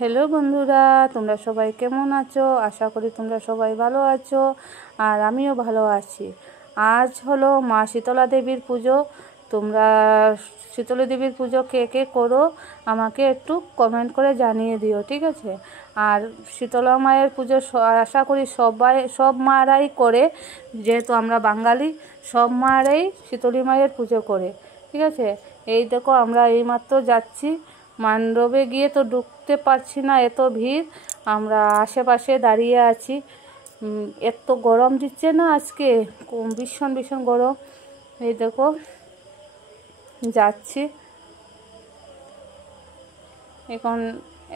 Hello বন্ধুরা, তোমরা সবাই কেমন আছো? আশা করি তোমরা সবাই ভালো আছো আর আমিও ভালো আছি। আজ হলো মা শীতলা দেবীর পুজো। তোমরা শীতলা দেবীর পুজো কে কে করো আমাকে একটু কমেন্ট করে জানিয়ে দিও, ঠিক আছে? আর শীতলা মায়ের পুজো আশা করি সব মারাই করে, যেহেতু আমরা বাঙালি, সব মারাই শীতলী মায়ের পুজো করে, ঠিক আছে? এই দেখো আমরা এইমাত্র যাচ্ছি মণ্ডপে, গিয়ে তো ঢুকতে পারছি না, এত ভিড়। আমরা আশেপাশে দাঁড়িয়ে আছি। এত গরম দিচ্ছে না আজকে, ভীষণ ভীষণ গরম। এই দেখো যাচ্ছি, এখন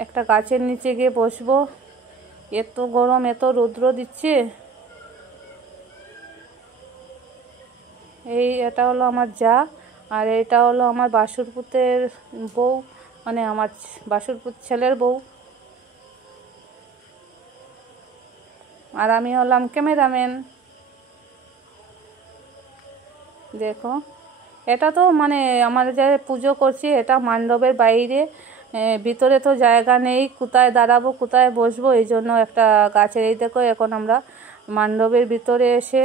একটা গাছের নিচে গিয়ে বসবো। এত গরম, এত রৌদ্র দিচ্ছে। এটা হলো আমার যা, আর এটা হলো আমার বাসুরপুতের বউ, মানে আমার বাসুরপুত ছেলের বউ। আর আমি হলাম ক্যামেরাম্যান। দেখো, এটা তো মানে আমার যে পুজো করছি এটা মণ্ডপের বাইরে, ভিতরে তো জায়গা নেই, কোথায় দাঁড়াবো কোথায় বসবো, এই জন্য একটা গাছের, এই দেখো এখন আমরা মণ্ডপের ভিতরে এসে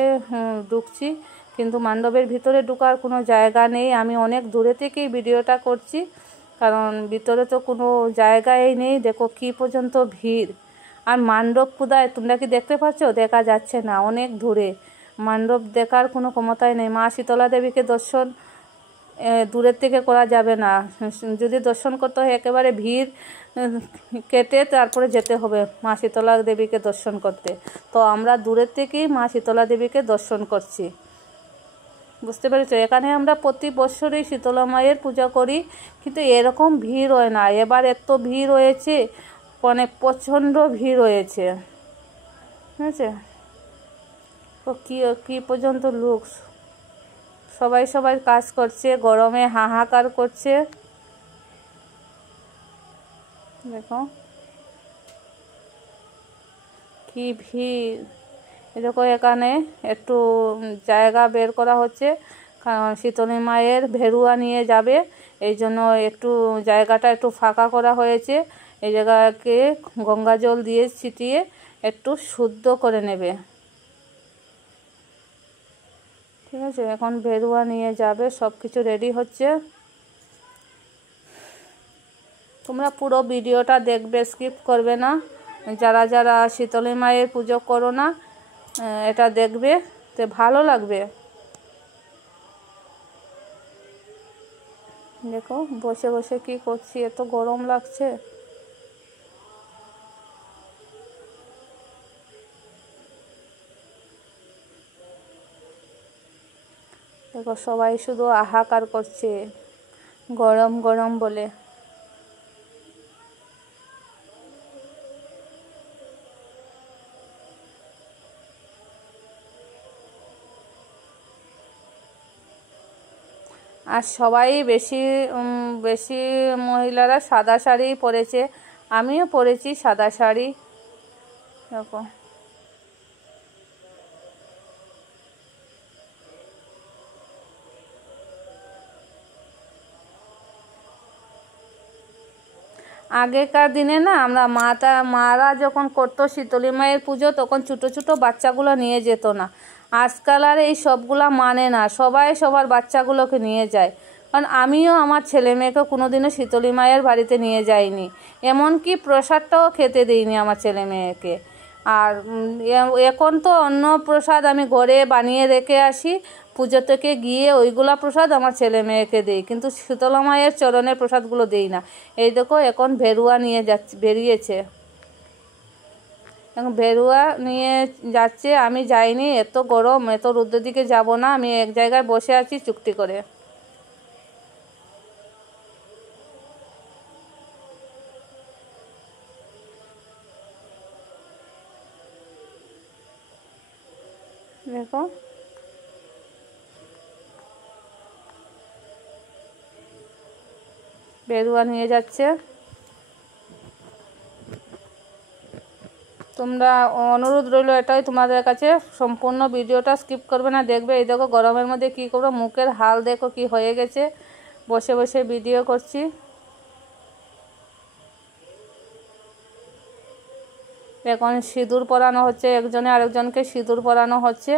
ঢুকছি, কিন্তু মণ্ডপের ভিতরে ঢোকার কোনো জায়গা নেই। আমি অনেক দূরে থেকেই ভিডিওটা করছি, কারণ ভিতরে তো কোনো জায়গাই নেই। দেখো কি পর্যন্ত ভিড়। আর মণ্ডপ কোথায় তোমরা কি দেখতে পাচ্ছ? দেখা যাচ্ছে না, অনেক দূরে। মণ্ডপ দেখার কোনো ক্ষমতাই নেই। মা শীতলা দেবীকে দর্শন দূরের থেকে করা যাবে না। যদি দর্শন করতে হয় একেবারে ভিড় কেটে তারপরে যেতে হবে মা শীতলা দেবীকে দর্শন করতে। তো আমরা দূরের থেকেই মা শীতলা দেবীকে দর্শন করছি, বুঝতে পেরেছো? এখানে আমরা প্রতি বছরই শীতলা মায়ের পূজা করি, কিন্তু এরকম ভিড় হয় না। এবার এত ভিড় হয়েছে, মানে প্রচণ্ড ভিড় হয়েছে, ঠিক আছে? তো কি পর্যন্ত লোক, সবাই কাজ করছে, গরমে হাহাকার করছে। দেখো কি ভিড়। এরকম এখানে একটু জায়গা বের করা হচ্ছে, কারণ শীতলী মায়ের ভেরুয়া নিয়ে যাবে, এই জন্য একটু জায়গাটা একটু ফাঁকা করা হয়েছে। এই জায়গাকে গঙ্গা জল দিয়ে ছিটিয়ে একটু শুদ্ধ করে নেবে, ঠিক আছে? এখন ভেরুয়া নিয়ে যাবে, সব কিছু রেডি হচ্ছে। তোমরা পুরো ভিডিওটা দেখবে, স্কিপ করবে না। যারা যারা শীতলী মায়ের পুজো করো না, এটা দেখবে, তো ভালো লাগবে। দেখো বসে বসে কি করছি, এত গরম লাগছে। দেখো সবাই শুধু হাহাকার করছে গরম গরম বলে। আর সবাই বেশি বেশি মহিলারা সাদা শাড়ি পরেছে, আমিও পরেছি সাদা শাড়ি। দেখো আগেকার দিনে না, আমরা মারা যখন করতো শীতলী মায়ের পুজো, তখন ছোটো ছোটো বাচ্চাগুলো নিয়ে যেত না। আজকাল আর এই সবগুলা মানে না, সবাই সবার বাচ্চাগুলোকে নিয়ে যায়। কারণ আমিও আমার ছেলে মেয়েকে কোনোদিনও শীতলী মায়ের বাড়িতে নিয়ে যাইনি, এমনকি প্রসাদটাও খেতে দিইনি আমার ছেলে মেয়েকে। আর এখন তো অন্য প্রসাদ আমি ঘরে বানিয়ে রেখে আসি, পুজো থেকে গিয়ে ওইগুলা প্রসাদ আমার ছেলে মেয়েকে দিই, কিন্তু শীতলা মায়ের চরণের প্রসাদগুলো দিই না। এই দেখো এখন ভেরুয়া নিয়ে বেরিয়েছে, এখন ভেরুয়া নিয়ে যাচ্ছে। আমি যাইনি, এত গরম, এত রোদের দিকে যাব না। আমি এক জায়গায় বসে আছি চুক্তি করে। দেখো ভেরুয়া নিয়ে যাচ্ছে। তোমরা অনুরোধ রইল এটাই তোমাদের কাছে, সম্পূর্ণ ভিডিওটা স্কিপ করবে না, দেখবে। এই দেখো গরমের মধ্যে কি করবো, মুখের হাল দেখো কি হয়ে গেছে, বসে বসে ভিডিও করছি। এখন সিঁদুর পরানো হচ্ছে, একজনে আরেকজনকে সিঁদুর পরানো হচ্ছে।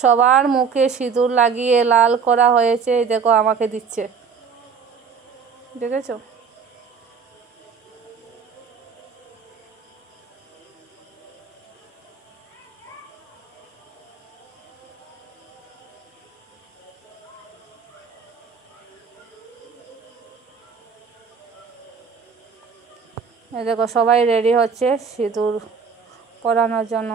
সবার মুখে সিঁদুর লাগিয়ে লাল করা হয়েছে। এই দেখো আমাকে দিচ্ছে, দেখেছো? এই দেখো সবাই রেডি হচ্ছে সিঁদুর পরানোর জন্য।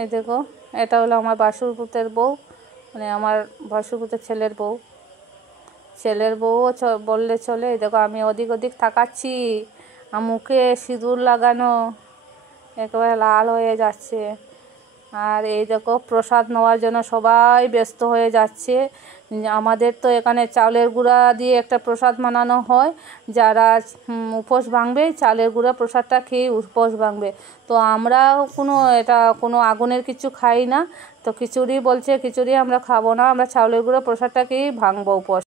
এই দেখো এটা হলো আমার ভাসুরপুতের বউ, মানে আমার ভাসুরপুতের ছেলের বউ। ছেলের বউও বললে চলে। এই দেখো আমি ওদিক ওদিক তাকাচ্ছি, মুখে সিঁদুর লাগানো, একেবারে লাল হয়ে যাচ্ছে। আর এই দেখো প্রসাদ নেওয়ার জন্য সবাই ব্যস্ত হয়ে যাচ্ছে। আমাদের তো এখানে চালের গুঁড়া দিয়ে একটা প্রসাদ বানানো হয়, যারা উপোস ভাঙবে চালের গুঁড়া প্রসাদটা খেয়ে উপোস ভাঙবে। তো আমরা কোনো আগুনের কিছু খাই না। তো খিচুড়ি বলছে, খিচুড়ি আমরা খাবো না, আমরা চালের গুঁড়া প্রসাদটা খেয়েই ভাঙবো উপোস।